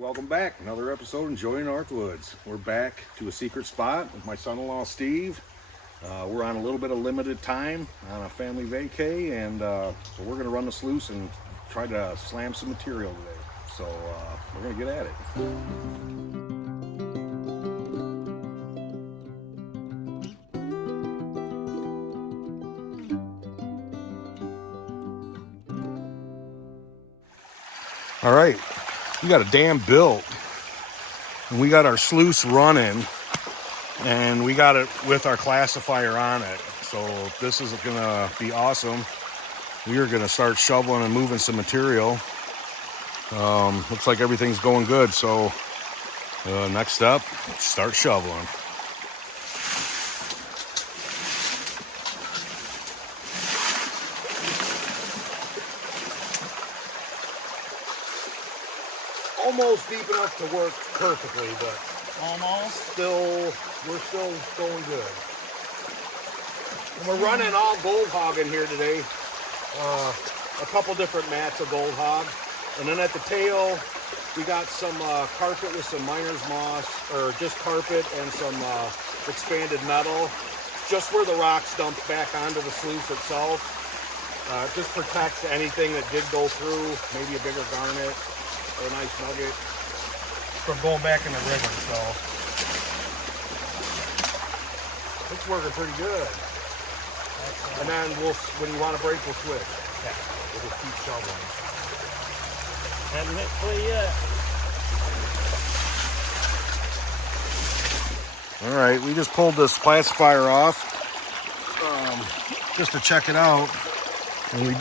Welcome back. Another episode of Enjoying Northwoods. We're back to a secret spot with my son-in-law Steve. We're on a little bit of limited time on a family vacay, and so we're going to run the sluice and try to slam some material today. So we're going to get at it. All right, we got a dam built, and we got our sluice running, and we got it with our classifier on it. So this is gonna be awesome. We are gonna start shoveling and moving some material. Looks like everything's going good. So next up, start shoveling. Almost deep enough to work perfectly, but we're still going good. And we're running all gold hog in here today. A couple different mats of gold hog. And then at the tail, we got some carpet with some miner's moss, or just carpet and some expanded metal. Just where the rocks dumped back onto the sluice itself. Just protects anything that did go through, maybe a bigger garnet or a nice nugget from going back in the river. So it's working pretty good. And then when you want to break, we'll switch. Yeah. We'll just keep shoveling. Hadn't hit play yet. All right, we just pulled this classifier off just to check it out, and we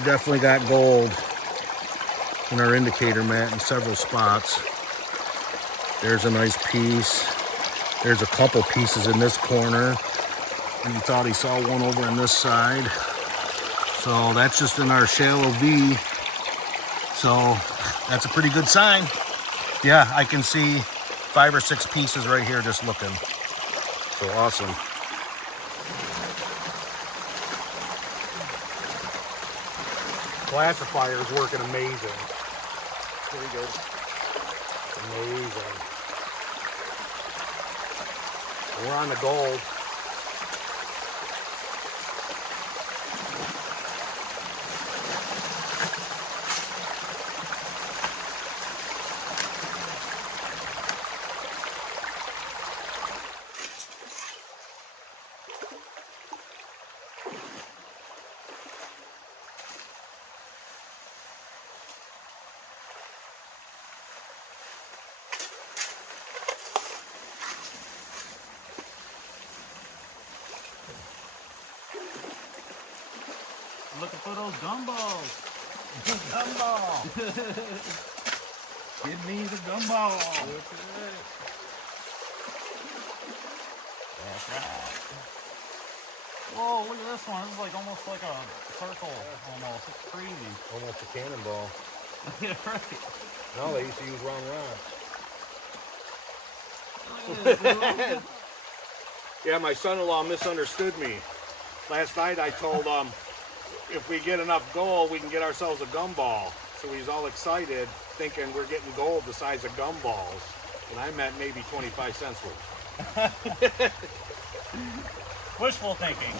definitely got gold in our indicator mat in several spots. There's a nice piece. There's a couple pieces in this corner, and he thought he saw one over on this side. So that's just in our shallow V. So that's a pretty good sign. Yeah, I can see 5 or 6 pieces right here just looking. So awesome. Classifier is working amazing. Pretty good. Amazing. We're on the gold. Looking for those gumballs. Gumball. Give me the gumball. That's right. Whoa, look at this one. This is like almost like a circle. Almost. It's crazy. Almost a cannonball. Yeah, right. No, they used to use round rocks. Yeah, my son-in-law misunderstood me. Last night I told him, if we get enough gold, we can get ourselves a gumball. So he's all excited, thinking we're getting gold the size of gumballs. And I meant maybe 25 cents worth. Wishful thinking.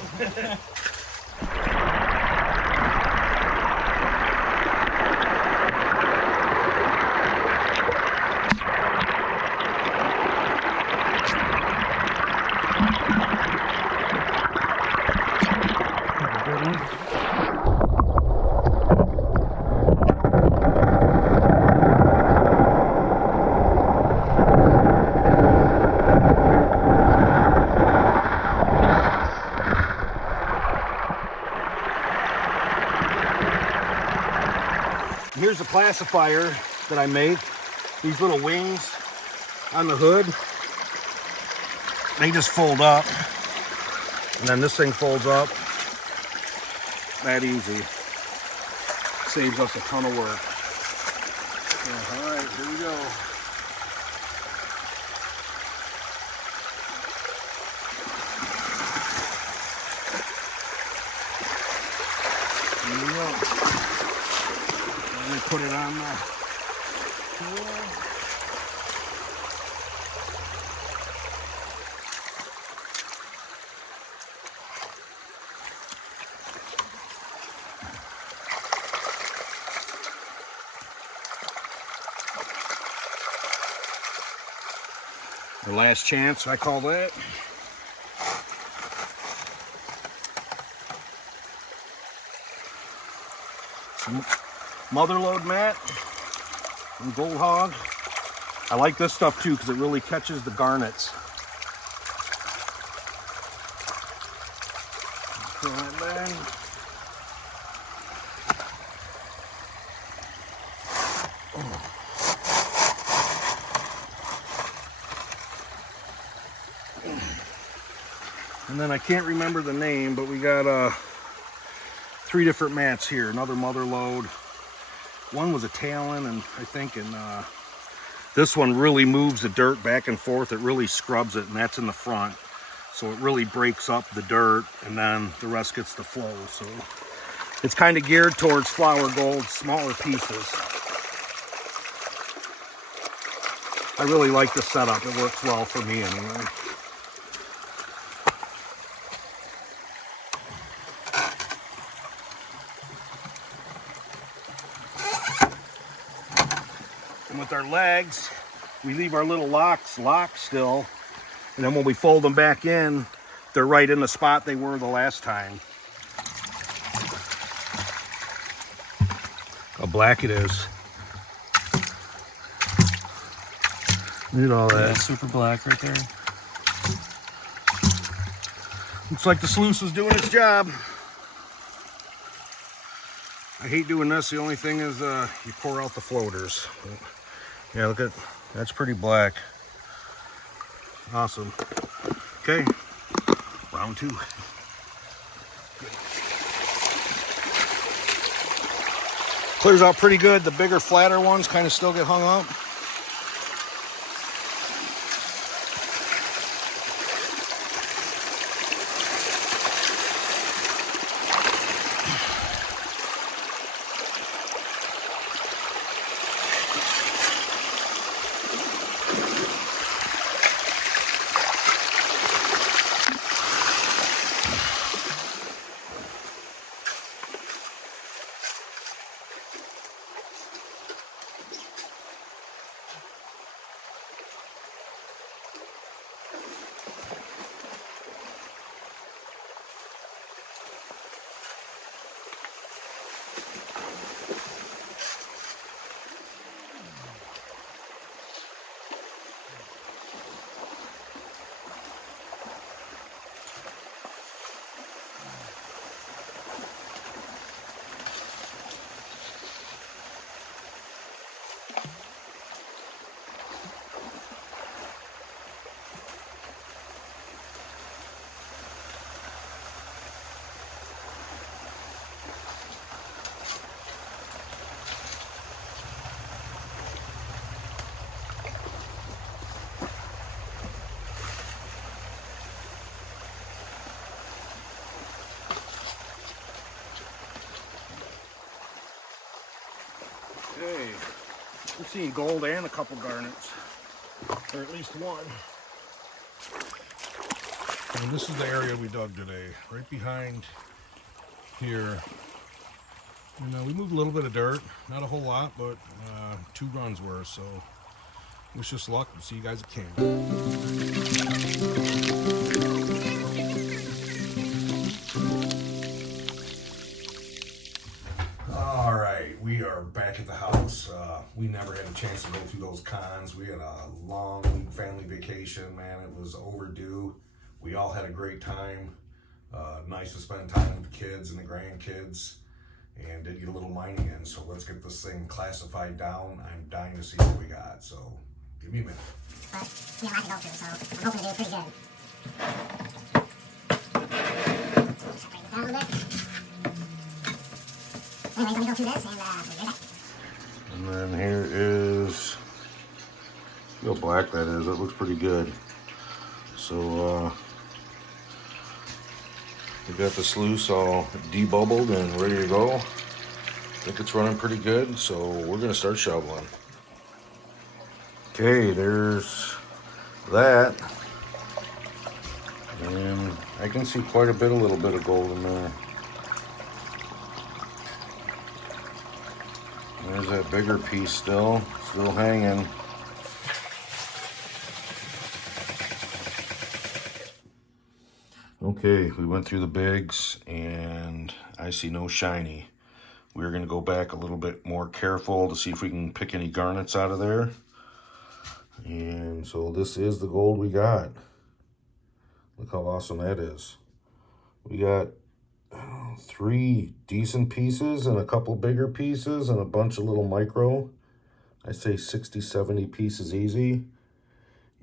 Here's a classifier that I make. These little wings on the hood, they just fold up. And then this thing folds up. That easy. Saves us a ton of work. Yeah, all right, here we go. Here we go. Let me put it on the here. The last chance, I call that. Some mother load mat and gold hog. I like this stuff too because it really catches the garnets. Pull that bag. And then I can't remember the name, but we got 3 different mats here. Another mother load. One was a Talon, and I think this one really moves the dirt back and forth. It really scrubs it, and that's in the front. So it really breaks up the dirt, and then the rest gets the flow. So it's kind of geared towards flour gold, smaller pieces. I really like the setup. It works well for me anyway. And with our legs, we leave our little locks locked still. And then when we fold them back in, they're right in the spot they were the last time. How black it is. Look at all that. Yeah, super black right there. Looks like the sluice was doing its job. I hate doing this. The only thing is you pour out the floaters. Yeah, look at, that's pretty black. Awesome. Okay, round 2. Clears out pretty good. The bigger, flatter ones kind of still get hung up. Okay, we're seeing gold and a couple garnets, or at least one. And this is the area we dug today, right behind here. And we moved a little bit of dirt, not a whole lot, but 2 runs worth, so wish us luck. We'll see you guys at camp. All right, we are back at the house. We never had a chance to go through those cons. We had a long family vacation, man. It was overdue. We all had a great time. Nice to spend time with the kids and the grandkids, and did get a little mining in. So let's get this thing classified down. I'm dying to see what we got. So give me a minute. But we have a lot to go through, so I'm hoping to do pretty good. Break this down a little bit. Anyways, let me go through this and we'll be back. And then here is, see how black that is. That looks pretty good. So we got the sluice all debubbled and ready to go. I think it's running pretty good, so we're gonna start shoveling. Okay, there's that. And I can see quite a little bit of gold in there. There's that bigger piece still hanging. Okay, we went through the bigs and I see no shiny. We're going to go back a little bit more careful to see if we can pick any garnets out of there. And so this is the gold we got. Look how awesome that is. We got 3 decent pieces and a couple bigger pieces and a bunch of little micro. I say 60, 70 pieces easy.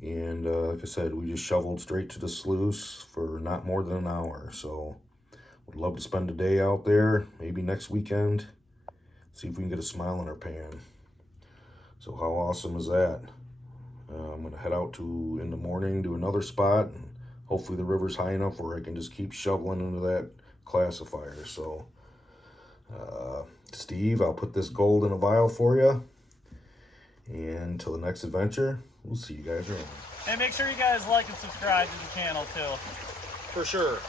And like I said, we just shoveled straight to the sluice for not more than an hour. So would love to spend a day out there, maybe next weekend. See if we can get a smile in our pan. So how awesome is that? I'm going to head out in the morning to another spot. And hopefully the river's high enough where I can just keep shoveling into that classifier. So, Steve, I'll put this gold in a vial for you. And until the next adventure, we'll see you guys around. Hey, make sure you guys like and subscribe to the channel too. For sure.